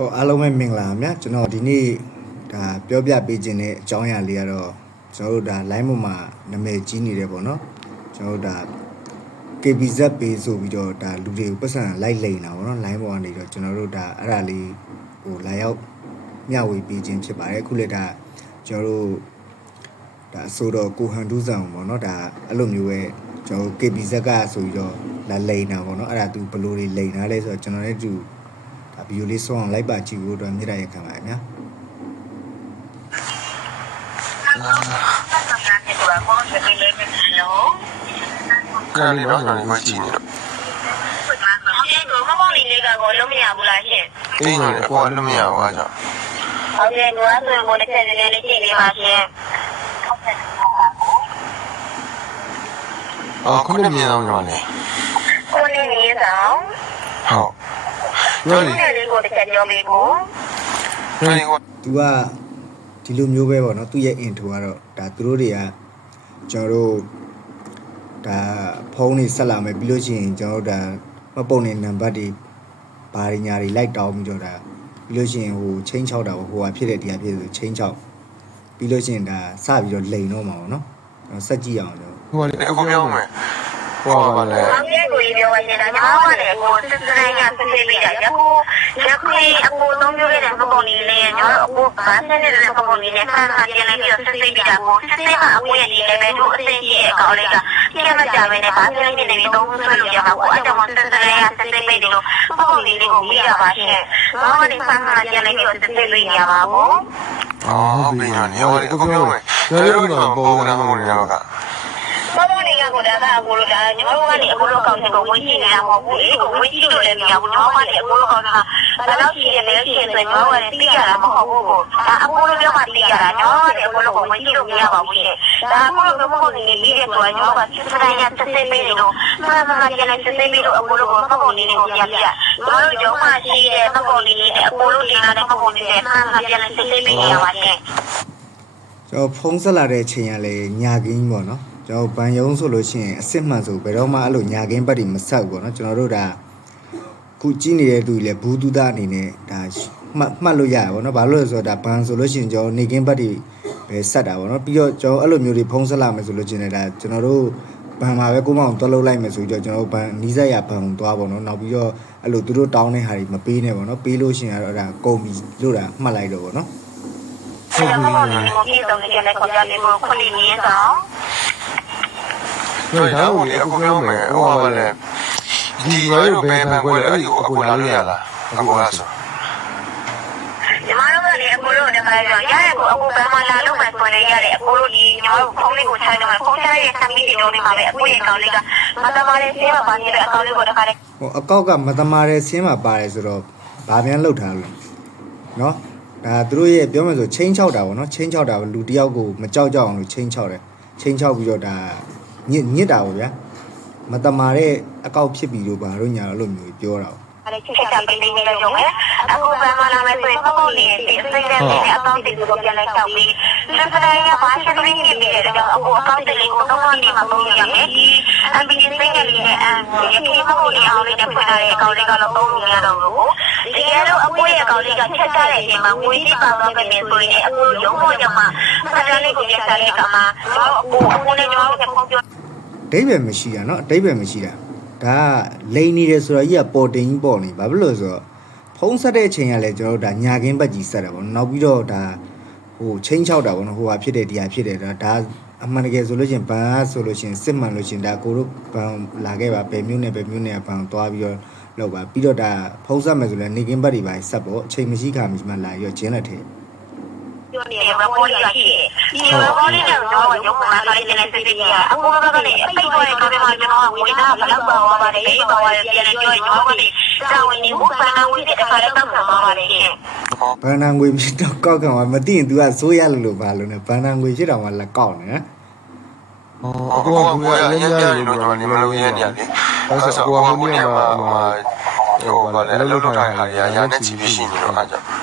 ဟောအားလုံးပဲမင်္ဂလာပါဗျာကျွန်တော်ဒီနေ့ဒါပြောပြပေးခြင်းတဲ့အကြောင်းအရာလေးကတော့ကျွန်တော်တို့ဒါ line ပေါ်မှာနာမည်ကြီးနေတယ်ပေါ့နော်ကျွန်တော်တို့ဒါ KBZ ပေးဆိုပြီးတော့ဒါလူတွေကိုပတ်စံလိုက်လိန်တာပေါ့နော် line ပေါ်ကနေတော့ကျွန်တော်တို့ဒါအဲ့ဒါလေးဟိုလာရောက်မျှဝေပေးခြင်းဖြစ်ပါတယ်အခုလည်းဒါကျွန်တော်တို့ဒါအဆိုတော့ကိုဟန်ဒူးဆန်ပေါ့နော်ဒါအဲ့လိုမျိုးပဲကျွန်တော်တို့ KBZ ကဆိုပြီးတော့လာလိန်တာပေါ့နော်အဲ့ဒါသူဘယ်လိုတွေလိန်တာလဲဆိုတော့ကျွန်တော်လည်းသူဒါ ဗီဒီယိုလေးဆောင်းလိုက်ပါကြည့်ဖို့အတွက်မြစ်ရရခံပါရညာကြာနေတော့ကျွန်တော်ဒီကြည့်နေတော့ဟုတ်ကဲ့ကိုမမောင်လေးလေးကတော့လုံးမရဘူးလားရှင်အေးနေတယ်ကိုကလည်းမရဘူးအားကြောင့်ဟုတ်ကဲ့ကိုကဆိုရင်ကိုတစ်ချက်လေးလေးကြည့်နေပါရှင်အော်ခုနမြင်အောင်ကျွန်တော်လေကိုနေနေဆောင်ဟုတ် ကိုပြောလေနေလေးကိုတစ်ချက်ပြောပေးကိုပြောလေကိုသူကဒီလိုမျိုးပဲပေါ့နော်သူ့ရဲ့ intro ကတော့ဒါသူတို့တွေကကျွန်တော်တို့ဒါဖုန်းတွေဆက်လာမယ်ပြီးလို့ရှိရင်ကျွန်တော်တို့ဒါမပုံနေနံပါတ်တွေဘာတွေညာတွေလိုက်တောင်းပြီးတော့ဒါပြီးလို့ရှိရင်ဟိုချင်းချောက်တာပေါ့ဟိုဟာဖြစ်တဲ့တရားဖြစ်ဆိုချင်းချောက်ပြီးလို့ရှိရင်ဒါစပြီးတော့လိန်တော့မှာပေါ့နော်ကျွန်တော်ဆက်ကြည့်အောင်ကျွန်တော်ဟိုလေအခုပြောမယ် ဟိုပါလေဟုတ်ကဲ့ကိုကြီးပြောပါရှင်ဒါကြောင့်ပါလေကိုစစ်စရိုင်းကစစ်စစ်လေးရရခုရခုအကိုသုံးမျိုးလေးနဲ့မပုံလေးလေးညောအကိုဘာစနေတဲ့မပုံလေးနဲ့ခါခါပြန်လိုက်ပြီးတော့စစ်စစ်ပြီးတာကိုစစ်စစ်မှာအကိုရဲ့ဒီလည်းပဲတို့အသိရဲ့အကောင်လေးကပြန်မကြဘဲနဲ့ဘာစနေနေနေသုံးဆွဲလို့ရမှာကိုအဲ့တော့စစ်စရိုင်းကစစ်စစ်ပြီးတယ်လို့ပုံလေးလေးကိုမိရပါရှင်ဘာမှဒီခါခါပြန်လိုက်ပြီးတော့စစ်စစ်ပြီးရပါဘူးအော်ဟုတ်ပြီညဟိုလေအခုပြောမယ်ပြောလေကတော့ပေါ်လာမှာလေတော့ကမမလေး ကကိုဒါကအကိုလိုဒါညီမတို့ကနေအကိုလိုကောင်းတဲ့ကိုဝင်ရှိနေတာမဟုတ်ဘူးလေကိုဝင်ရှိလို့လည်းမရဘူးညီမကနေအကိုလိုကောင်းတာဘာလို့ရှိရလဲရှိရင်ဆိုညီမတို့ကသိရတာမဟုတ်ဘူးကိုဒါအကိုလိုပြောမှသိရတာညီမကနေအကိုလိုကိုဝင်ရှိလို့မရပါဘူးရှင်ဒါအကိုလိုပြောဖို့နေပြီးတဲ့ဆိုညီမကစစ်စတိုင်းရစစ်စစ်ပေးလို့မမမကျန်တဲ့စစ်စစ်ပေးလို့အကိုလိုကိုမဟုတ်နေနေကိုပြပြညီမတို့ကြောင့်မှရှိတဲ့မဟုတ်နေနေအကိုလိုတင်လာတဲ့မဟုတ်နေတဲ့မမကျန်တဲ့စစ်စစ်ပေးနေရပါရှင်ကျွန်တော်ဖုန်းဆက်လာတဲ့အချိန်ကလည်းညာကင်းပေါ့နော် ကျွန်တော်ဗန်ယုံဆိုလို့ရှိရင်အစ်စ်မှန်ဆိုဘယ်တော့မှအဲ့လိုညာကင်းဘက်တွေမဆက်ဘူးပေါ့နော်ကျွန်တော်တို့ဒါခုကြည့်နေတဲ့သူတွေလည်းဘူးတူတာအနေနဲ့ဒါမှတ်မှတ်လို့ရရပါတော့ဘာလို့လဲဆိုတော့ဒါဘန်ဆိုလို့ရှိရင်ကျွန်တော်နေကင်းဘက်တွေပဲဆက်တာပေါ့နော်ပြီးတော့ကျွန်တော်အဲ့လိုမျိုးတွေဖုန်းဆက်လာမယ်ဆိုလို့ရှိရင်ဒါကျွန်တော်တို့ဘန်မှာပဲကိုမအောင်တွက်လုပ်လိုက်မယ်ဆိုပြီးတော့ကျွန်တော်တို့ဘန်နီးစပ်ရဘန်ကိုသွားပေါ့နော်နောက်ပြီးတော့အဲ့လိုသူတို့တောင်းတဲ့ဟာတွေမပေးနဲ့ပေါ့နော်ပေးလို့ရှိရင်တော့အဲ့ဒါကုန်ပြီလို့ဒါမှတ်လိုက်တော့ပေါ့နော်ဟုတ်ကဲ့ပါဒီကိုပြေတော့ကျန်တဲ့ခေါ်ကြလေးကိုခွင့်နေရအောင် ဆိုတော့ဒါကိုလေအခုပြောမယ်ဟိုပါလေဒီဘယ်လိုပဲပန်ကွဲလဲအဲ့ဒီအခုလာလို့ရလားအခုလားဆိုညီမတို့ကလေအကိုတို့ညီမတို့ရရကိုအကိုဘာမှလာလို့မှပွင့်လေရတယ်အကိုတို့ဒီညီမတို့ဖုန်းလေးကိုခြိုင်းနေမှာဖုန်းခြိုင်းရဲ့သမီးတွေလုံးနေမှာပဲအကိုရဲ့ကောင်လေးကမတမားလေးဆင်းမှာပါနေတဲ့အကောင်လေးကိုတခါလေးဟိုအကောက်ကမတမားလေးဆင်းမှာပါတယ်ဆိုတော့ဗာပြန်လောက်ထားလို့နော်ဒါသူတို့ရဲ့ပြောမှဆိုချင်းချောက်တာပေါ့နော်ချင်းချောက်တာလူတယောက်ကိုမကြောက်ကြအောင်လို့ချင်းချောက်တယ်ချင်းချောက်ပြီးတော့ဒါ ညစ်ညစ်တာဗောဗျာမတမာတဲ့အကောက်ဖြစ်ပြီးတော့ဘာလို့ညာလို့မျိုးပြောတာဗောအဲ့ချက်ချက်ပေးနေလို့ရုံနဲ့အခုဘယ်မှာလာမယ်ဆိုရင်ပုံလေးတွေအစိမ့်တဲ့နေအကောင့်တွေကိုပြန်လိုက်ချောက်ပြီးစစတိုင်းကဘာရှင်းနေနေတယ်တော့အခုအကောင့်တွေကိုတော့နေမှာပုံရမယ်ဒီအမ်ဘီစိမ့်ကလေးနဲ့အမ်ရခိုင်ပုံလေးအောင်လေးနဲ့ဖွင့်ထားတဲ့အကောင့်လေးကတော့ပုံလို့ရတော့လို့ဒီရတော့အကိုရဲ့အကောင့်လေးကချက်ချတဲ့အချိန်မှာငွေကြီးပါသွားမယ်ဆိုရင်အခုရုံးဖို့ကြောင့်မှစစတိုင်းလေးကိုပြန်စားတဲ့အခါမှာတော့အခုအခုလည်းကျွန်တော်တို့ပုံပြော အတိတ်ပဲမရှိတာเนาะအတိတ်ပဲမရှိတာဒါကလိန်နေတယ်ဆိုတော့ကြီးကပေါ်တင်ကြီးပေါ်နေဘာဖြစ်လို့လဲဆိုတော့ဖုံးဆက်တဲ့အချိန်ကလည်းကျွန်တော်တို့ဒါညာကင်းဘက်ကြီးဆက်တာဗောနော်နောက်ပြီးတော့ဒါဟိုချင်းချောက်တာဗောနော်ဟိုဟာဖြစ်တဲ့တရားဖြစ်တယ်ဒါဒါအမှန်တကယ်ဆိုလို့ရှရင်ဘန်ဆိုလို့ရှရင်စစ်မှန်လို့ရှရင်ဒါကိုတို့ဘန်လာခဲ့ပါဘယ်မျိုးနဲ့ဘယ်မျိုးနဲ့ဘန်သွားပြီးတော့လောက်ပါပြီးတော့ဒါဖုံးဆက်မယ်ဆိုလည်းနေကင်းဘက်တွေပါဆက်ပေါ့အချိန်မရှိခါမရှိမှလာပြီးတော့ကျင်းလက်ထဲ ပြောနေရဘောလေးရှိတယ်ဒီဘောလေးကတော့ရုပ်မှာလည်းလည်းစိတ်ကြီးอ่ะအခုကတော့လည်းအပိတ်ပေါ်တဲ့ကောင်တွေမှာကျွန်တော်ဝင်တာဘယ်တော့ပါသွားပါလဲရေးပါသွားတယ်ပြန်လည်းပြောရင်ကျွန်တော်ကလည်းစာဝင်နေဘူးပန်းအောင်ဝင်တဲ့အခါလည်းတောက်ခံသွားပါလေရှင် ဟော ဘန်နာငွေဖြစ်တော့ကောက်ခံမှာမသိရင် तू ကစိုးရလို့လို့ပါလို့ ਨੇ ဘန်နာငွေဖြစ်တော့မှလက်ကောက်နေနော် အခုကကိုရရရနေလို့ကျွန်တော်နေမလို့ရနေရတယ်အဲ့ဆိုကိုကဟိုနေမှာဟိုပါလေလောက်လောက်ထားတာရရနဲ့ချီပြီးရှိနေတော့အားကြောင့်တ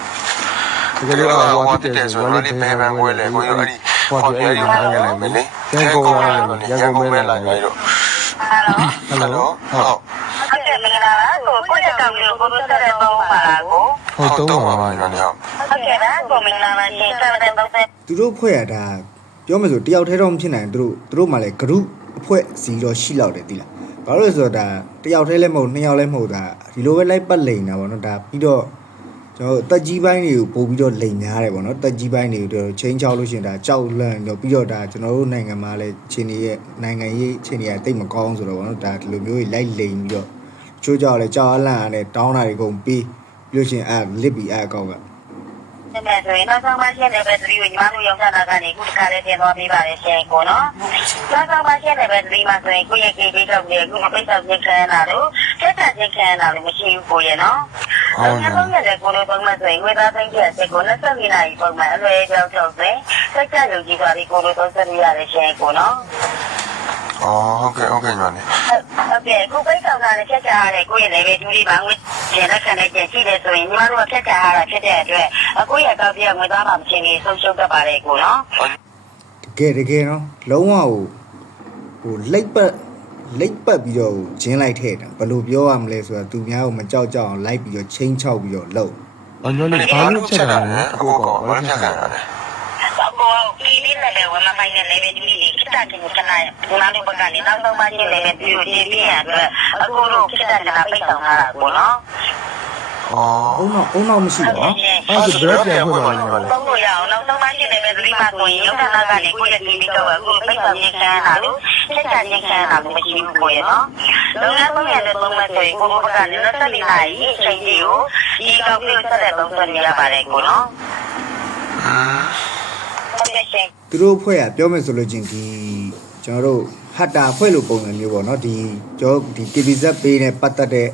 ကယ်လို့ဟိုဟာတက်တယ်ဆိုတော့လည်းဘယ်ဘန်ခွဲလဲကိုရအဲ့ဒီဟောပြရမှာလည်းမလေးရန်ကုန်လာရန်ကုန်မဲလာရတော့ဟယ်လိုဟယ်လိုဟုတ်ဟုတ်တယ်မင်္ဂလာပါကိုကိုယ့်ရဲ့ကောင်ကိုကိုတို့ဆက်တဲ့ပေါင်းပါလားကိုဟုတ်သုံးပါပါညီမလေးဟုတ်ဟုတ်ကဲ့ပါကိုမင်္ဂလာပါရှင်ဆက်တဲ့ပုံစံသူတို့ဖွဲ့ရတာပြောမယ်ဆိုတယောက်တည်းတော့မဖြစ်နိုင်ဘူးသူတို့သူတို့မှလည်း group အဖွဲ့စီတော့ရှိလောက်တယ်တိလားဘာလို့လဲဆိုတော့ဒါတယောက်တည်းလည်းမဟုတ်နှစ်ယောက်လည်းမဟုတ်ဒါဒီလိုပဲလိုက်ပတ်လိန်တာပေါ့နော်ဒါပြီးတော့ ကျွန်တော်တို့တက်ကြီးပိုင်းတွေကိုပို့ပြီးတော့လိန်များတယ်ပေါ့နော်တက်ကြီးပိုင်းတွေကိုချင်းချောက်လို့ရှိရင်ဒါကြောက်လန့်တော့ပြီးတော့ဒါကျွန်တော်တို့နိုင်ငံမှာလည်းချင်းနေရဲ့နိုင်ငံရေးချင်းတွေကတိတ်မကောင်းဆိုတော့ပေါ့နော်ဒါဒီလိုမျိုးကြီးလိုက်လိန်ပြီးတော့ချိုးကြောက်လဲကြောက်အလန့်နဲ့တောင်းတာတွေကုန်ပြီးပြီးလို့ရှိရင်အဲလစ်ပြီးအဲအကောက်ကဒီမဲ့ဆိုရင်နောက်ဆုံးမှရှင်းတဲ့ဘက်သတိကိုညီမတို့ရောက်တာကနေခုတခါလေးပြင်သွားပေးပါလေရှင်ကိုနော်နောက်ဆုံးမှရှင်းတဲ့ဘက်သတိမှာဆိုရင်ကိုယ့်ရဲ့ကေကေတော့ဒီခုပိတ်ဆောင်ခြင်းခံရတာလို့ဆက်ဆက်ခြင်းခံရတာလို့မရှိဘူးကိုရဲ့နော် ဟုတ်ကဲ့ဟုတ်ကဲ့ကိုလိုပုံမှန်ဆိုရင်ဝေသားသိန်းကျက်ကို20မိနစ်ပုံမှန်အလွယ်ကြောက်ကြောက်ပဲစက်ကြရုံကြီးပါဒီကိုလိုသုံးဆက်ရရရှင်ကိုနော်အော်ဟုတ်ကဲ့ဟုတ်ကဲ့ညီမလေးဟုတ်ကဲ့ကိုပိတ်ဆောင်တာနဲ့ချက်ချရတဲ့ကိုယ့်ရဲ့ level 2လေးပါငွေကျန်လက်ခံတဲ့ကျရှိတယ်ဆိုရင်ညီမတို့ကချက်ချရတာဖြစ်တဲ့အတွက်အခုရဲ့ကောက်ပြငွေသားမှမချင်းနေဆုံးရှုံးတတ်ပါတယ်ကိုနော်တကယ်တကယ်နော်လုံးဝဟိုဟိုလိတ်ပတ် လိတ်ပတ်ပြီးတော့ဂျင်းလိုက်ထဲတာဘယ်လိုပြောရမလဲဆိုတာသူများကိုမကြောက်ကြောက်အောင်လိုက်ပြီးတော့ချင်းချောက်ပြီးတော့လှုပ်အော်ညီမလေးဘာလို့ချက်တာလဲအခုကောဘာလို့ချက်တာလဲကိုဒီလေးနဲ့ဝမမိုင်းနဲ့ level 2လေးခက်တဲ့ကိုခဏဒီမှာတော့ပကနေနောက်ဆုံးမှချင်း level 2ကိုဒီပြရအတွက်အခုတို့ခက်တဲ့ကပိတ်ဆောင်ထားတာကိုနော်အော်အုံနောက်အုံနောက်မရှိတော့ အဲ့ဒါဘယ်ပြန်ဖွင့်ပါလဲညီမလေးသုံးလို့ရအောင်နောက်ဆုံးမှချင်း level 3မှာကိုရုပ်ခဏကနေကိုယ့်ရဲ့ဒီပြီးတော့အခုပိတ်ဆောင်ခြင်းခံရတာလို့ချက်ချခြင်းခံရတာလို့မရှိဘူးကိုရနော်လုံငန်းပုံရတဲ့ပုံမဲ့ဆိုရင်ကိုဘကနေ24နာရီအချိန်ကြီးကိုဒီကောက်ပြီးဆက်တဲ့ပုံစံရပါတယ်ကိုနော်ဟုတ်ကဲ့ရှင် သူတို့ဖွဲ့ရပြောမယ်ဆိုလို့ချင်းဒီကျွန်တော်တို့ဟတ်တာဖွဲ့လို့ပုံစံမျိုးပေါ့နော်ဒီကျွန်တော်ဒီ KBZ ပေးနဲ့ပတ်သက်တဲ့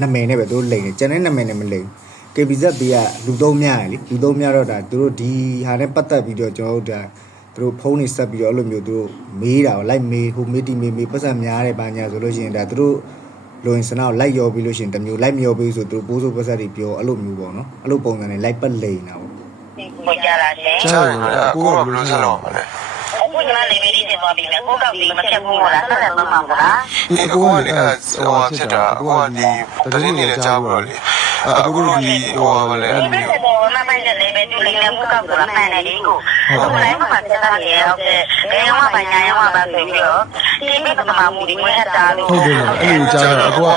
နာမည်နဲ့ပဲသူတို့လိန်တယ်ကျန်တဲ့နာမည်နဲ့မလိန် KBZ ပေးကလူသုံးများရလေလူသုံးများတော့ဒါသူတို့ဒီဟာနဲ့ပတ်သက်ပြီးတော့ကျွန်တော်တို့ဒါသူတို့ဖုန်းနေဆက်ပြီးတော့အဲ့လိုမျိုးသူတို့မေးတာကိုလိုက်မေးဟိုမေးတီမေးမေးပတ်စံများတယ်ဘာညာဆိုလို့ရှိရင်ဒါသူတို့လိုရင်စနောက်လိုက်ရောပြီးလို့ရှိရင်တမျိုးလိုက်မရောပြီးဆိုသူတို့ပိုးစိုးပတ်စံတွေပြောအဲ့လိုမျိုးပေါ့နော်အဲ့လိုပုံစံနဲ့လိုက်ပတ်လိန်တာပေါ့ကိုကြလာရှင်ချက်ရအခုကဘယ်လိုချက်တော့မလဲအခုညီမလေးဗီဒီယိုပေါ်ပြီးမယ်ကိုကောက်ပြီးမချက်ဘူးလားဆက်လက်သုံးမှာမလားဒီအခုကလေဟိုဖြစ်တာအခုကဒီတရင်နေကြားပြီးတော့လေ အခုဒီဟိုပါလေ ဒီဘက်ကတော့မမိုင်းတဲ့ level 2လေးနဲ့ကိုကောက်ဆိုတာမှန်တယ်ဒီကိုဟုတ်လားမှဆက်တာလေဟုတ်ကဲ့ဘယ်ရောမှညာရောမှပါဆိုပြီးတော့ဒီမိသမမှုဒီငွေဟတ်တာလို့ ဟုတ်တယ်အဲ့လိုကြားတာအခုက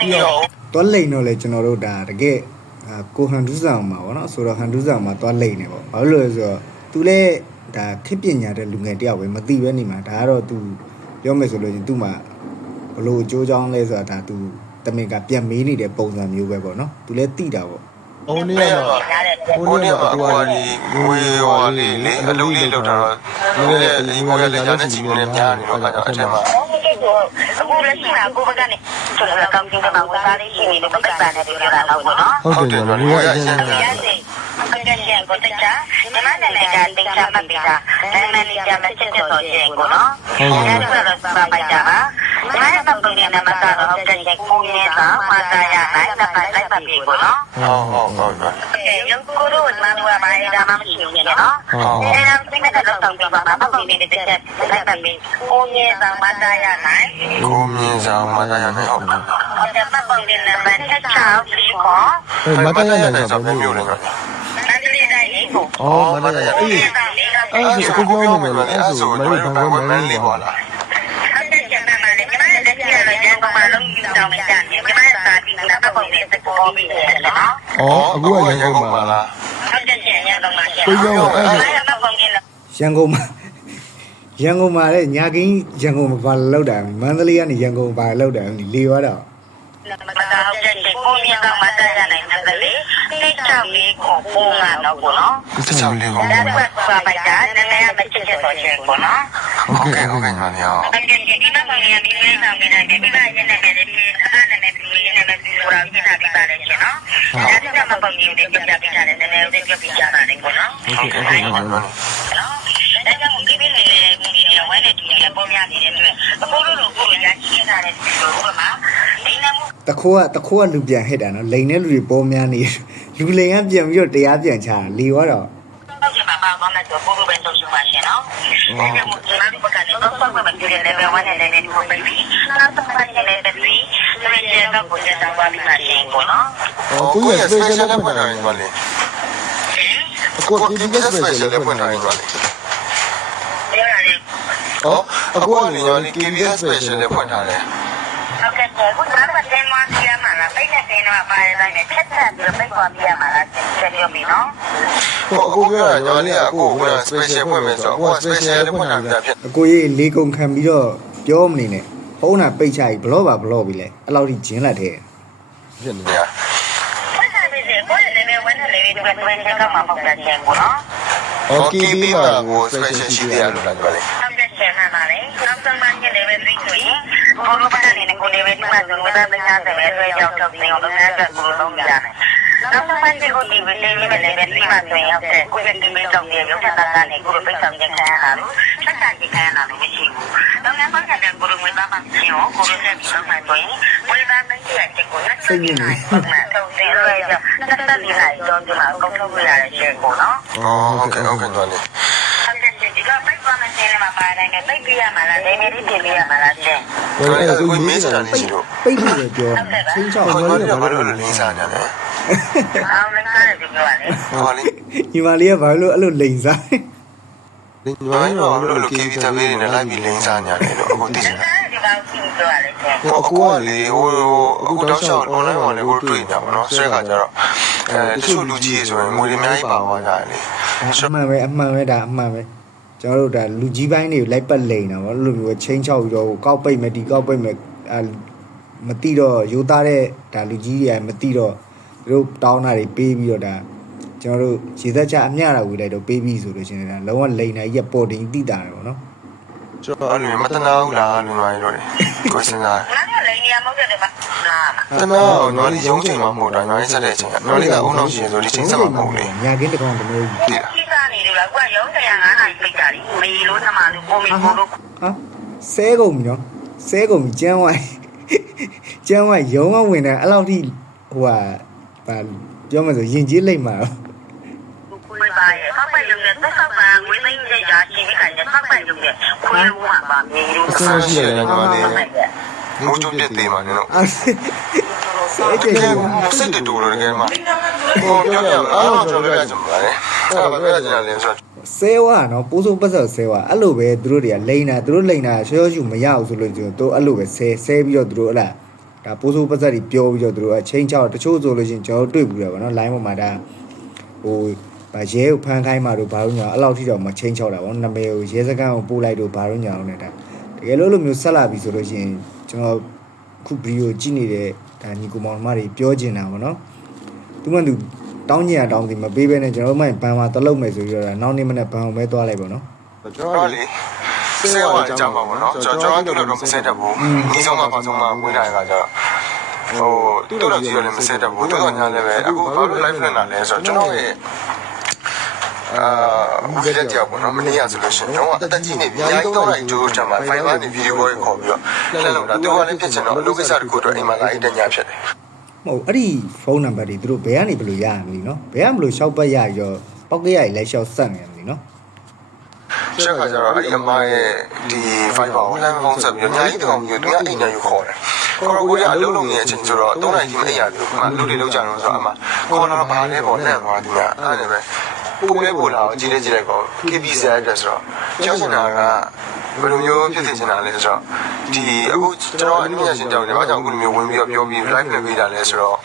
ပြီးတော့ သွားလိန်တော့လေကျွန်တော်တို့ဒါတကယ်အာကိုဟန်ဒူးဆောင်မှာပေါ့နော်ဆိုတော့ဟန်ဒူးဆောင်မှာသွားလိန်နေပေါ့ဘာလို့လဲဆိုတော့ तू လဲဒါခေတ်ပညာတဲ့လူငယ်တယောက်ပဲမသိပဲနေမှာဒါကတော့ तू ပြောမယ်ဆိုလို့ချင်း तू မှာဘလို့အကျိုးကြောင်းလဲဆိုတာဒါ तू တမင်ကပြန်မေးနေတဲ့ပုံစံမျိုးပဲပေါ့နော် तू လဲသိတာပေါ့ဟိုနေ့ကဟိုနေ့ကအခုကဒီငွေဟိုလေးလေအလုံးလေးလောက်တာတော့ဒီလေဒီဘောရလည်းညာနဲ့ချီနေများနေတော့ကအထက်မှာအခုလက်ရှိမှာကိုဘကနေဆိုတော့ကောင်းကျိုးကမှာဝစားလေးရှိနေလို့ပတ်သက်တယ်ပြောတာတော့နော်ဟုတ်တယ်ညီမလေးကအရင်က ရစေအကကျန်ကိုတချာဒီမှာလည်းကတင်ချမှတ်ပြီးတာနာမည်ကြမှာချက်ချက်တော့ကျင်ကိုနော်ဟုတ်ကဲ့ဒါတော့စပါကြပါဒီမှာတော့ပုံနေမှာတော့အကကျန်ကိုမြင်တာမှာတာရနိုင်တာပါလိုက်ပါပြီကိုနော်ဟုတ်ဟုတ်ဟုတ်အဲရုပ်ကိုတော့မမွားပါရတာမှမရှိဘူးနော်အဲဒါသိတဲ့တော့တောင်းပြပါမှာပုံနေတဲ့ချက်လိုက်ပါပြီကိုမြင်တာမှာတာရနိုင်ကိုမြင်ဆောင်မရရနဲ့ဟုတ်တယ်ဟုတ်တယ်မှတ်ပုံနေမှာချက်ချောင်းပြီးခေါ်အဲမတရရနိုင်ဆိုမျိုးမျိုးလေနန်းလေးတိုင်းကို အော်မတရရအေးအဲ့ဆိုအခုပြောနေမယ်လေအဲ့ဆိုမလေးဘာမှမလေးလေးပါလားဟုတ်တယ်ကျန်တယ်မလေးညီမလည်းလက်ရှိရတော့ရန်ကုန်မှာလုံးကြီးတောင်းမကြတယ်ညီမလည်းစာပြီးတော့ပတ်ပုံနေတဲ့ကိုပြီးတယ်နော်အော်အခုကရန်ကုန်ပါလားဟုတ်တယ်ကျန်ရတော့မှာကျန်ကိုပြောအဲ့ဆိုပတ်ပုံနေလားရန်ကုန်မှာရန်ကုန်မှာတဲ့ညာကင်းရန်ကုန်မှာဘာလောက်တာမန္တလေးကနေရန်ကုန်ဘာလောက်တာလေသွားတော့ မတာဟုတ်တယ်ကိုမြင်တော့မတာရနိုင်တယ်လေတိတ်ချောက်လေးကိုပုံမှာတော့ကိုနော်ဒီချောင်းလေးကိုဒါကပါပါကြတယ်လည်းမချစ်ချင်တော့ချင်ကိုနော်ဟုတ်ကဲ့ဟုတ်ကဲ့ညီမလေးအောင်ဟုတ်ကဲ့ဒီမှာပုံရပြီးနေဆောင်ပြီးတယ်ဒီမှာရနေတယ်ဒီအားနဲ့ပြီးရနေတယ်ပြီးတော့ဒီနာပြီးပါတယ်ရှင်နော်ဒါကမှပုံရတဲ့ပြပြပြတယ်နည်းနည်းလေးပြပြကြပါတယ်ကိုနော်ဟုတ်ကဲ့ဟုတ်ကဲ့ညီမလေးနော် ဒါကြောင့်ဒီပြည်လေးလေးဒီရဝဲနေတူရပေါ်များနေတဲ့အတွက်အခုလိုလိုကိုရရှိနေတာတဲ့ဒီလိုကမှဒီနမှုတခိုးကတခိုးကလူပြန်ဟစ်တာနော်လိန်တဲ့လူတွေပေါ်များနေလူလိန်ကပြန်ပြီးတော့တရားပြန်ချတာလေသွားတော့ဟုတ်ကဲ့ပါပါပါမယ်ဆိုကိုလိုပဲတော့ရှိပါရှင်နော်ဒီကမှကျွန်တော်တို့ကနေတော့ဆက်မပြည့်တဲ့ level 1နဲ့ level 2ပဲပြီးနောက်ဆက်ပိုင်းနဲ့ level 3 level တော့ကိုတက်တော့ပါပြီမှာရှင်ပေါ့နော်အော်ကိုရ special လည်းဖွင့်ထားတယ်ကွာလေအကို KBS special လည်းဖွင့်ထားတယ်ကွာလေပြောရတယ် ဟောအကိုကလည်း KBS special လည်းဖွင့်ထားတယ်ဟုတ်ကဲ့ကိုကလည်းတင်မပြရမှာလားပိတ်တဲ့တင်တော့ပါရတိုင်းနဲ့ဖြတ်ချက်ပြီးပိတ်သွားပြရမှာလားဆက်ပြောပြီနော်ဟောအကိုပြောတာညီမလေးကအကိုက special ဖွင့်မယ်ဆိုတော့အကိုက special လည်းဖွင့်ထားတာဖြစ်အကိုကြီးလေကုန်ခံပြီးတော့ပြောမနေနဲ့ဖုန်းတာပိတ်ချကြီးဘလော့ပါဘလော့ပြီလေအဲ့လောက်ထိဂျင်းလက်ထဲဖြစ်နေတယ်ဆက်ဆက်ပြီးကိုလည်းလည်းဝန်းနဲ့လေးတွေပဲချက်ကမှပေါ့ပြချင်ကိုနော်ဟော KB မှာကို special ရှိသေးတယ်လို့လားညီမလေး ဟုတ်ကဲ့ရှင်မှန်ပါလေနောက်ဆုံးမှလည်းလည်းပြီးဆို ရင်ဘိုးလိုပါနေကိုလည်းပဲဒီမှာဇုံဝဒပညာတယ်ပဲကြောက်တော့နေအောင်လုပ်နေတဲ့ကိုလုံးရတယ်နောက်ဆုံးမှဒီကိုဒီဝလေးလေးလည်းပဲဒီမှာဆိုရင်ဟုတ်ကဲ့ကိုလည်းဒီမေးတော့နေရုပ်ထတာကနေကိုပိတ်ဆောင်ချက်ခံရတာလို့ဆက်တာကြည့်ခံရတာလို့မရှိဘူး။တော့လည်းမှတ်တယ်ကိုလိုဝေးသားမှရှင်ကိုကိုလိုဆက်ပြီးတော့မှဆိုရင်ဝေးသားမင်းကြီးရဲ့ချက်ကိုလက်ဆက်ပြီးနိုင်ပုံမှန်တော့ဒီလိုရကြောင့်တက်တက်ပြီးနိုင်တော့ဒီမှာအကုန်လုံးပြရတဲ့ချက်ကိုနော်အော်ဟုတ်ကဲ့ဟုတ်ကဲ့ညီမလေး ဟုတ်ကဲ့ဒီကပိတ်သွားမယ် ရှင်မှာပါတယ်ကပိတ်ပြရမှာလားနေနေလေးပြင်ပြရမှာလားရှင်ဘယ်လိုလဲကိုမင်းစတာလေးရှိလို့ပိတ်ပြီးတော့ပြောချင်းချောက်ဟောညီမလေးကဘာလို့လဲလင်းစားနေလဲအောင်လည်းကားတယ်ပြောရတယ်ဟောလေညီမလေးကဘာလို့အဲ့လိုလိန်စားညီမလေးကဘာလို့လဲ KB တပည့်နေလိုက်ပြီးလင်းစားနေတယ်လို့အခုသိချင်တယ်ဒီကောင်ကြည့်ပြောရတယ်ရှင်ဟိုအကူကလေဟိုအခုတောက်လျှောက် online မှာလည်းကိုတွေ့နေတာပေါ့နော်ဆွဲခါကျတော့အဲတချို့လူကြီးဆိုရင်ငွေတွေအများကြီးပါသွားကြတယ်လေအမှန်ပဲအမှန်ပဲဒါအမှန်ပဲ ကျွန်တော်တို့ဒါလူကြီးပိုင်းတွေလိုက်ပတ်လိန်တာဗောအဲ့လိုမျိုးချင်းချောက်ပြီးတော့ကောက်ပိတ်မယ်ဒီကောက်ပိတ်မယ်အာမတိတော့ယူသားတဲ့ဒါလူကြီးတွေကမတိတော့သူတို့တောင်းတာတွေပေးပြီးတော့ဒါကျွန်တော်တို့ရေသက်ချအမျှတာဝေလိုက်တော့ပေးပြီးဆိုလို့ရှိရင်ဒါလုံးဝလိန်နိုင်ရက်ပေါ်တင်တိတာတယ်ဗောနော်ကျွန်တော်အဲ့လိုမတနာဘူးလားလူမိုင်းတို့လေကိုစဉ်းစားငါတို့လည်းနေရာမဟုတ်တဲ့ပါလားတနာကိုညီမလေးရုံးချိန်မှာမဟုတ်တာညီမလေးဆက်တဲ့အချိန်ကညီမလေးကအုံနောက်ရှိရဆိုဒီချိန်ဆက်မှာမဟုတ်လေညာကင်းတကောင်တမျိုးကြီးသိလားခိစားနေတယ်ကကွာရုံးတရားငါးနိုင်ပြတာလी မေလို့သမားလို့ကိုမီကိုလို့ဟာဆဲကုန်ပြီနော်ဆဲကုန်ပြီကျန်းဝိုင်းကျန်းဝိုင်းရုံးမဝင်တယ်အဲ့လောက်ထိဟိုဟာဘာပြောမှဆိုရင်ကြီးလိမ့်မှာတော့ခွေးပါရဲ့ဖောက်ပိုက်လုံးနဲ့သက်ဆောက်ပါငွေသိန်းရဲ့ရာရှိပြီးခိုင်နဲ့ဖောက်ပိုက်လုံးနဲ့ခွေးလုံးမှာပါမြေလို့အဆင်ရှိရတယ်ညီမလေးမိုးချုံပြစ်သေးပါနဲ့တော့အဲ့ဆဲကြတည့်ကယ်လို့စစ်တူလို့တကယ်မှာဟိုပြောပြအားလုံးကျွန်တော်ပြောပြချင်ပါတယ်အဲ့ဒါပြောချင်တယ်ဆိုတော့ ဆဲဝါနော်ပိုးစိုးပတ်ဆက်ဆဲဝါအဲ့လိုပဲသူတို့တွေကလိန်တာသူတို့လိန်တာရှောရှုမရဘူးဆိုလို့ကျွန်တော်တို့အဲ့လိုပဲဆဲဆဲပြီးတော့သူတို့အဲ့လားဒါပိုးစိုးပတ်ဆက်တွေပြောပြီးတော့သူတို့အချင်းချောက်တချို့ဆိုလို့ရှိရင်ကျွန်တော်တို့တွေ့ဘူးတယ်ဗောနော် line ပေါ်မှာဒါဟိုဗာရဲကိုဖန်ခိုင်းမှတို့ဘာလို့ညာအဲ့လောက်ထိတော့မချင်းချောက်တာဗောနာမည်ကိုရဲစခန်းကိုပို့လိုက်တို့ဘာလို့ညာအောင်နေတာတကယ်လို့လိုမျိုးဆက်လာပြီဆိုလို့ရှိရင်ကျွန်တော်ခုဗီဒီယိုကြည့်နေတဲ့ဒါညီကိုမောင်နှမတွေပြောကျင်တာဗောနော်သူမှသူ တောင်းကျင်တာတောင်းစီမပေးဘဲနဲ့ကျွန်တော်တို့မှဘန်မှာတလုံးမယ်ဆိုပြီးတော့နောက်နေ့မနေ့ဘန်ကိုပဲသွားလိုက်ဗောနော်ကျွန်တော်လေဆဲဝါကြောက်ပါဘောနော်ကျွန်တော်ကျွန်တော်တို့တော့မစက်တတ်ဘူးဒီဆုံးမှာပါဆုံးမှာဝင်လာရတာကြတော့ဟိုတူတော်ကြီးလည်းမစက်တတ်ဘူးတော်တော်ညာလည်းပဲအခုဘာလို့ live လွှင့်တာလဲဆိုတော့ကျွန်တော်ရဲ့အာဝီဒီယိုကြောက်ပေါ့နော်မနေ့ကဆိုလို့ရှိရင်ကျွန်တော်အသက်ကြီးနေပြီအများကြီးတော့လိုက်ကြိုးချမ်းမှာ five ကနေ video call ခေါ်ပြီးတော့လှည့်လောက်တာသူကလည်းဖြစ်ချင်တော့အလုပ်ကိစ္စတစ်ခုတော့အိမ်မှာလာအိတ်တညာဖြစ်တယ် မဟုတ်အဲ့ဒီဖုန်းနံပါတ်တွေသူတို့ဘယ်ကနေဘယ်လိုရရမလဲနော်ဘယ်ကမလို့ရှောက်ပတ်ရပြီးတော့ပောက်ကရကြီးလိုက်ရှောက်ဆက်နေရမလဲနော်ချက်ကကြတော့အဲ့ဒီအမရဲ့ဒီ fiber ကိုလမ်းဖုန်းဆက်ပြီးတော့ညာကြီးတောင်ပြီးတော့သူကအိမ်ညာယူခေါ်တယ်ခေါ်တော့ကိုရအလုံးလုံးနေတဲ့အချိန်ဆိုတော့၃နိုင်ကြီးမအိပ်ရဘူးအမလူတွေလောက်ကြတော့ဆိုတော့အမခေါ်တော့ဘာလဲပေါ့လန့်သွားသူကအဲ့ဒါလည်းပဲပို့မဲပို့လာအောင်ကြည့်လိုက်ကြည့်လိုက်ပေါ့ KB ဆရာတက်ဆိုတော့ကျောင်းချင်တာက ဘယ်လိုမျိုးဖြစ်နေချင်တာလဲဆိုတော့ဒီအခုကျွန်တော်အနည်းငယ်ရှင်းကြောင်းတယ်ဘာကြောင့်အခုလိုမျိုးဝင်ပြီးတော့ပြောပြီး live နဲ့ပေးတာလဲဆိုတော့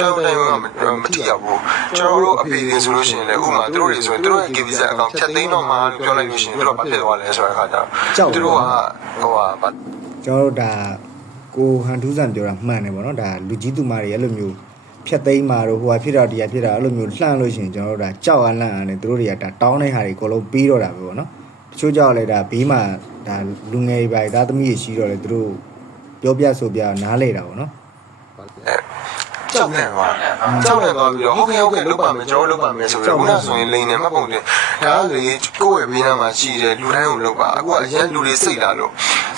တောင်းတိုင်းကမတိရဘူးကျွန်တော်တို့အဖေတွေဆိုလို့ရှိရင်လည်းဥမာတို့တွေဆိုရင်တို့ရဲ့ KB ဆရာအကောင့်ဖြတ်သိမ်းတော့မှလို့ပြောလိုက်လို့ရှိရင်တို့ကဘာဖြစ်သွားလဲဆိုတဲ့အခါကျတော့တို့ကဟိုဟာကျွန်တော်တို့ဒါကိုဟန်ထူးဆန်ပြောတာမှန်တယ်ဗောနော်ဒါလူကြီးသူမတွေအဲ့လိုမျိုးဖြတ်သိမ်းมาတော့ဟိုဟာဖြစ်တော့တရားဖြစ်တာအဲ့လိုမျိုးလှန့်လို့ရှိရင်ကျွန်တော်တို့ဒါကြောက်အားလန့်အားနဲ့သူတို့တွေကဒါတောင်းတဲ့ဟာတွေအကုန်လုံးပြီးတော့တာပဲဗောနော်တချို့ကြောက်လဲဒါဘေးမှာ ဒါလူငယ်တွေပါဒါသမီးတွေရှိတော့လေသူတို့ပြောပြဆိုပြနားလေတာဗောနော်ကြောက်နေပါကြောက်နေပါပြီးတော့ဟုတ်ကဲ့ဟုတ်ကဲ့လုပ်ပါမယ်ကျွန်တော်လုပ်ပါမယ်ဆိုတော့ခုနဆိုရင်လိန်နေမှတ်ပုံတင်ဒါကလေကိုယ့်ရဲ့ဘေးနားမှာရှိတဲ့လူတိုင်းကိုလုပ်ပါအခုကအရင်လူတွေစိတ်လာလို့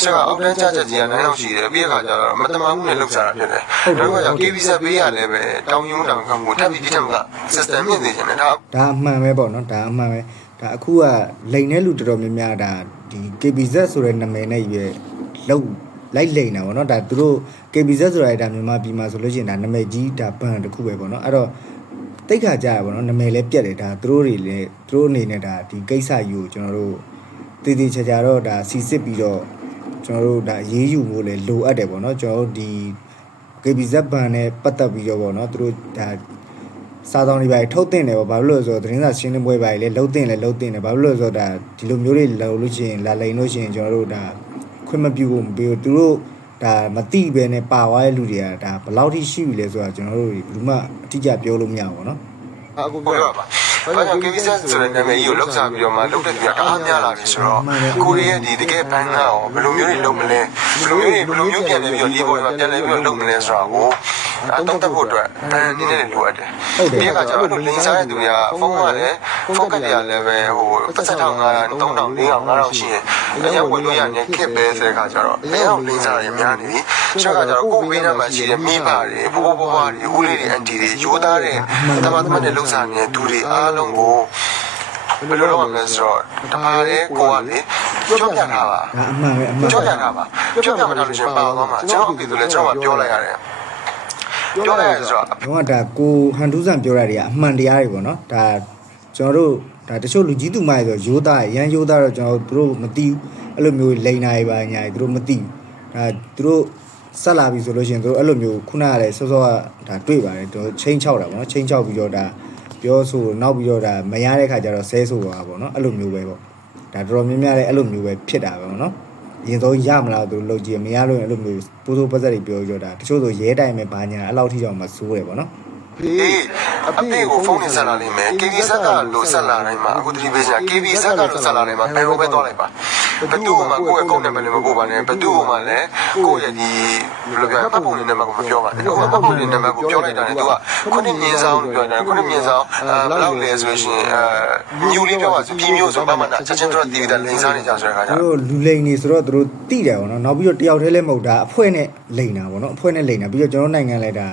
ဆရာကအောက်တန်းကြကြကြီးကနိုင်တော့ရှိတယ်ပြီးခါကျတော့မတမာမှုနဲ့လုပ်စားတာဖြစ်တယ်ဒါကကြောင့် KB ဆက်ပေးရလဲပဲတောင်းယုံတောင်းခံမှုထပ်ပြီးဒီထက်က system မြင့်နေတယ်ဒါဒါအမှန်ပဲပေါ့နော်ဒါအမှန်ပဲ ဒါအခုကလိန်တဲ့လူတော်တော်များများဒါဒီ KBZ ဆိုတဲ့နာမည်နဲ့ရွေးလောက်လိုက်လိန်တာဗောနော်ဒါသူတို့ KBZ ဆိုတာဒါမြန်မာပြည်မှာဆိုလို့ရှိရင်ဒါနာမည်ကြီးဒါဘန်တစ်ခုပဲဗောနော်အဲ့တော့တိတ်ခါကြရဗောနော်နာမည်လည်းပြက်တယ်ဒါသူတို့တွေလည်းသူတို့အနေနဲ့ဒါဒီကိစ္စယူကိုကျွန်တော်တို့တည်တည်ချာချာတော့ဒါစီစစ်ပြီးတော့ကျွန်တော်တို့ဒါအရေးယူဖို့လည်းလိုအပ်တယ်ဗောနော်ကျွန်တော်တို့ဒီ KBZ ဘန်နဲ့ပတ်သက်ပြီးတော့ဗောနော်သူတို့ဒါ စားတောင်းတွေပါထုတ်တင်တယ်ပေါ့ဘာလို့လဲဆိုတော့သတင်းစာရှင်းလင်းပွဲပါလေလှုပ်တင်လေလှုပ်တင်တယ်ဘာလို့လဲဆိုတော့ဒါဒီလိုမျိုးတွေလှုပ်လို့ရှိရင်လာလိန်လို့ရှိရင်ကျွန်တော်တို့ဒါခွင့်မပြုဖို့မပေးဘူးသူတို့ဒါမတိပဲနဲ့ပါသွားတဲ့လူတွေကဒါဘယ်လောက်ထိရှိပြီလဲဆိုတာကျွန်တော်တို့ဘယ်သူမှအတိအကျပြောလို့မရဘူးပေါ့နော်အခုဟုတ်ပြောကဲ့ပါ။ဘာကြောင့် KVZ ဆိုတဲ့နာမည်ကြီးကိုလောက်စားပြီးတော့မှလောက်တဲ့ပြအားများလာပြီဆိုတော့ကိုရီးယားဒီတကယ်ဘန်းကရောဘယ်လိုမျိုးတွေလုပ်မလဲဘယ်လိုမျိုးတွေဘယ်လိုမျိုးပြန်လဲပြီးတော့ဒီပေါ်မှာပြန်လဲပြီးတော့လုပ်မလဲဆိုတာကို အတော့တက်ဖို့အတွက်ဘန်းအနေနဲ့လိုအပ်တယ်။ဒီကကျတော့လိန်စားတဲ့သူတွေကဖုန်းကလည်းဖုန်းကတည်းကလည်းပဲဟိုပတ်သက်ထောင်900 3000 4000 5000ရှိရင်အရင်ဝင်လို့ရနေခက်ပဲဆိုတဲ့ခါကျတော့အရင်လိန်စားရများနေပြီ။ရှောက်ကကျတော့ကိုယ်ဘေးနားမှာရှိတဲ့မိဘတွေဘိုးဘိုးဘွားတွေဦးလေးတွေအန်တီတွေရိုးသားတဲ့တမန်တမန်နဲ့လှုပ်ရှားနေတဲ့သူတွေအားလုံးကိုဘယ်လိုလုပ်ရမလဲဆိုတော့တခါလေကိုကလေကြောက်ပြတာပါဒါအမှန်ပဲအမှန်ကြောက်ပြပဲတာပါကြောက်ပြမထားလို့ရှင်ပါသွားမှာကျွန်တော်ပြည်သူလည်းကျွန်တော်ပြောလိုက်ရတယ် ပြောလိုက်ရဆိုတော့တော့ဒါကိုဟန်တူးဆန်ပြောတာတွေကအမှန်တရားတွေပေါ့နော်ဒါကျွန်တော်တို့ဒါတချို့လူကြီးသူမတွေဆိုရိုးသားရန်ရိုးသားတော့ကျွန်တော်တို့သူတို့မသိဘူးအဲ့လိုမျိုးလိန်နာတွေပါညာတွေသူတို့မသိဘူးဒါသူတို့ဆက်လာပြီဆိုလို့ရှိရင်သူတို့အဲ့လိုမျိုးခုနကလည်းစောစောကဒါတွေ့ပါတယ်သူတို့ချင်းချောက်တာပေါ့နော်ချင်းချောက်ပြီးတော့ဒါပြောဆိုနောက်ပြီးတော့ဒါမရတဲ့ခါကျတော့ဆဲဆိုသွားတာပေါ့နော်အဲ့လိုမျိုးပဲပေါ့ဒါတော်တော်များများလည်းအဲ့လိုမျိုးပဲဖြစ်တာပဲပေါ့နော်အ ရင်ဆုံးရမလားသူတို့လုပ်ကြည့်မရလို့ရင်အဲ့လိုမျိုးပိုးဆိုးပတ်သက်တွေပြောကြတာတချို့ဆိုရဲတိုင်ပဲဘာညာအဲ့လောက်ထိကြောင်မစိုးတယ်ပေါ့နော်ဖေးအေးအဖေကိုဖုန်းနဲ့ဆက်လာလိမ့်မယ် KV ဇက်ကလို့ဆက်လာတိုင်းမှာအခုတတိပေးချာ KV ဇက်ကလို့ဆက်လာတိုင်းမှာဘယ်လိုပဲသွားလိုက်ပါ ဘသူ့မှကိုယ့်ရဲ့ကုန်းနဲ့ပဲလည်းမပို့ပါနဲ့ဘသူ့မှလည်းကိုယ့်ရဲ့ဒီဘယ်လိုပြောအပုံနဲ့နံပါတ်ကိုမပြောပါနဲ့အပုံနဲ့နံပါတ်ကိုပြောလိုက်တာနဲ့သူကခုနှစ်မြင်းဆောင်လို့ပြောတယ်ခုနှစ်မြင်းဆောင်အဲဘယ်လောက်လဲဆိုလို့ရှိရင်အဲညူလေးပြောပါဆိုပြည်မျိုးဆိုဘာမှနာချက်ချင်းတို့တီဗီတာလိန်စားနေကြဆိုတဲ့ခါကျသူတော့တို့လူလိန်နေဆိုတော့သူတို့တိတယ်ပေါ့နော်နောက်ပြီးတော့တယောက်တည်းလည်းမဟုတ်တာအဖွဲ့နဲ့လိန်တာပေါ့နော်အဖွဲ့နဲ့လိန်တာပြီးတော့ကျွန်တော်နိုင်ငံလည်းဒါ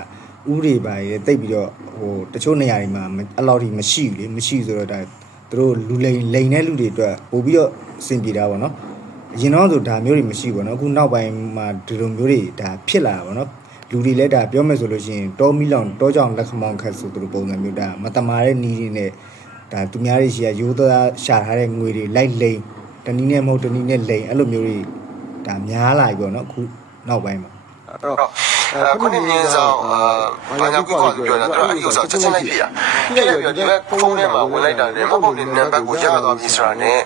ဥပဒေပါရေတိတ်ပြီးတော့ဟိုတချို့နေရာတွေမှာအဲ့လောက်ထိမရှိဘူးလေမရှိဆိုတော့ဒါ သူတို့လူလိန်လိန်တဲ့လူတွေအတွက်ပို့ပြီးတော့အဆင်ပြေတာပေါ့နော်အရင်တော့ဆိုဒါမျိုးတွေမရှိဘူးပေါ့နော်အခုနောက်ပိုင်းမှာဒီလိုမျိုးတွေဒါဖြစ်လာတာပေါ့နော်လူတွေလည်းဒါပြောမယ်ဆိုလို့ရှိရင်တောမီလောင်တောကြောင်လက်ခမောင်ခတ်ဆိုသူတို့ပုံစံမျိုးဒါမတမာတဲ့နီးတွေနဲ့ဒါသူများတွေရှိရရိုးသားရှာထားတဲ့ငွေတွေလိုက်လိန်တနည်းနဲ့မဟုတ်တနည်းနဲ့လိန်အဲ့လိုမျိုးတွေဒါများလာပြီပေါ့နော်အခုနောက်ပိုင်းမှာအဲ့တော့အဲ ခုနှစ်မြင်းဆောင်အာဘာကြောင့်ကိုခေါ်ပြောတာတော့အဲ့ဒီဥစ္စာချက်ချင်းလိုက်ပြရပြရပြဒီဘက်ဖုန်းထဲမှာဝင်လိုက်တာနဲ့မဟုတ်တဲ့နံပါတ်ကိုရသွားပြီဆိုတာနဲ့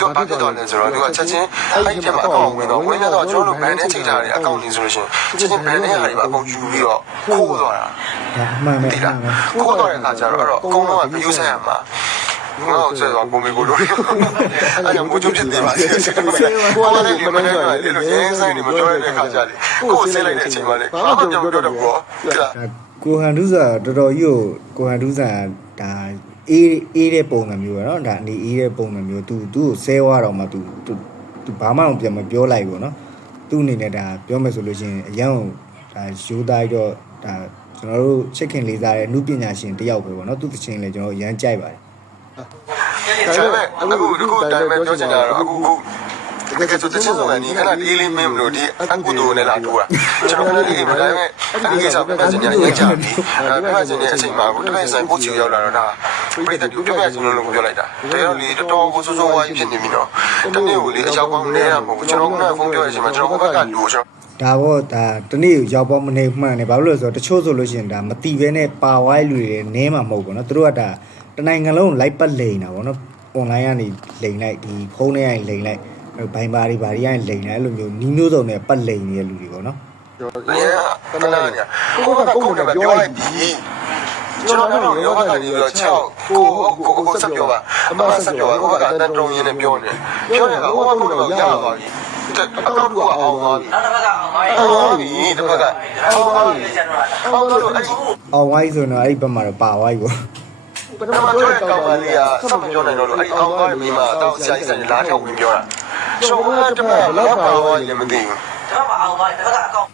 တော့ဘာဖြစ်တော့လဲဆိုတော့သူကချက်ချင်းအဲ့ဒီထဲမှာအကောင့်ဝင်တော့ဝင်တော့ကျွန်တော်တို့ဘန်နဲ့ချိန်ထားတဲ့အကောင့်ကြီးဆိုလို့ရှိရင်ချက်ချင်းဘန်နဲ့ဟာတွေပါအကုန်ယူပြီးတော့ခိုးသွားတာဒါအမှန်ပဲတိအမှလားန်ပဲခိုးသွားတဲ့အခါကျတော့အဲ့တော့အကုန်လုံးကဘယ်ယူဆိုင်ရမှာ ငါ့ကိုဆက်သွားပုံမေကိုလို့အဲ့ဒါမိုးချုံဖြစ်နေပါစေကိုယ်ကလည်းဒီမနေ့ကလေလို့ရင်းဆိုင်နေမပြောရတဲ့အခါကျလေကိုယ်ဆင်းလိုက်တဲ့အချိန်မှာလေဘာမှပြောပြောတော့ဘောတိလား ဒါကိုဟန်ဒူးစာတော်တော်ကြီးကိုကိုဟန်ဒူးစာဒါအေးအေးတဲ့ပုံစံမျိုးပဲเนาะဒါအနေအေးတဲ့ပုံစံမျိုး तू သူ့ကိုဆဲသွားတော့မှ तू तू तू ဘာမှမပြန်မပြောလိုက်ဘူးเนาะသူ့အနေနဲ့ဒါပြောမယ်ဆိုလို့ရှိရင်အရင်ကဒါရိုးသားပြီးတော့ဒါကျွန်တော်တို့ချစ်ခင်လေးစားတဲ့နုပညာရှင်တယောက်ပဲပေါ့เนาะသူ့တချင်းလည်းကျွန်တော်အရန်ကြိုက်ပါတယ် ဒါပေမဲ့အခုအခုဒါပေမဲ့ပြောချင်တာတော့အခုအခုတကယ်ဆိုတချင်ဆိုရင်ဒီခဏဒီလေးမင်းမလို့ဒီအကူတူနဲ့လာတူတာကျွန်တော်လည်းဒီဒါပေမဲ့ဒီကိစ္စပြပြချင်တယ်ရကြပြီပြပြချင်တဲ့အချိန်မှာကိုတပည့်ဆိုင်ကိုချီရောက်လာတော့ဒါပြည့်တဲ့ပြပြချင်လို့ပြောလိုက်တာဒါတော့လေတော်တော်ကိုစိုးစိုးဝါးကြီးဖြစ်နေပြီနော်တနေ့ကိုလေအရောက်ပေါင်းနေတာမဟုတ်ဘူးကျွန်တော်ကဖုန်းပြောရချိန်မှာကျွန်တော်ဘက်ကလူကျွန်တော် ဒါပေါ့ဒါတနေ့ကိုရောက်ပေါ်မနေမှန်တယ်ဘာလို့လဲဆိုတော့တချို့ဆိုလို့ရှိရင်ဒါမတီးဘဲနဲ့ပါဝိုင်းလူတွေနည်းမှာမဟုတ်ဘူးเนาะသူတို့ကဒါ တနိုင်ငံလုံးလိုက်ပတ်လိန်တာဗောနော်အွန်လိုင်းကနေလိန်လိုက်ဒီဖုန်းထဲကနေလိန်လိုက်ဘိုင်ဘာတွေဘာတွေကနေလိန်လိုက်အဲ့လိုမျိုးနီးမျိုးစုံနဲ့ပတ်လိန်နေတဲ့လူတွေဗောနော်ကျွန်တော်ကတနာနေကိုကကုန်းကိုပြောလိုက်ပြီကျွန်တော်ကတော့ယောဂတာကြီးတော့6ကိုကိုကိုဆက်ပြောပါအမဆက်ပြောပါကိုကတက်တုံးရင်းနဲ့ပြောနေပြောနေတာကိုကကုန်းတော့ရသွားပြီအကောက်ကအောင်သွားပြီနောက်တစ်ခါကအောင်သွားပြီဒီတစ်ခါကအောင်သွားပြီအောင်သွားပြီအောင်သွားပြီဆိုတော့အဲ့ဒီဘက်မှာတော့ပါသွားပြီပေါ့ ပထမပြောတဲ့ကောက်ပါလေးကဆက်မပြောနိုင်တော့လို့အဲ့ဒီအောင်သွားပြီမှာတော့ဆရာကြီးဆိုင်လာထောက်ဝင်ပြောတာ။ကျွန်တော်ကတမန်ဘလောက်ပါသွားရင်လည်းမသိဘူးတော့မအောင်ပါတစ်ခါကအကောင့်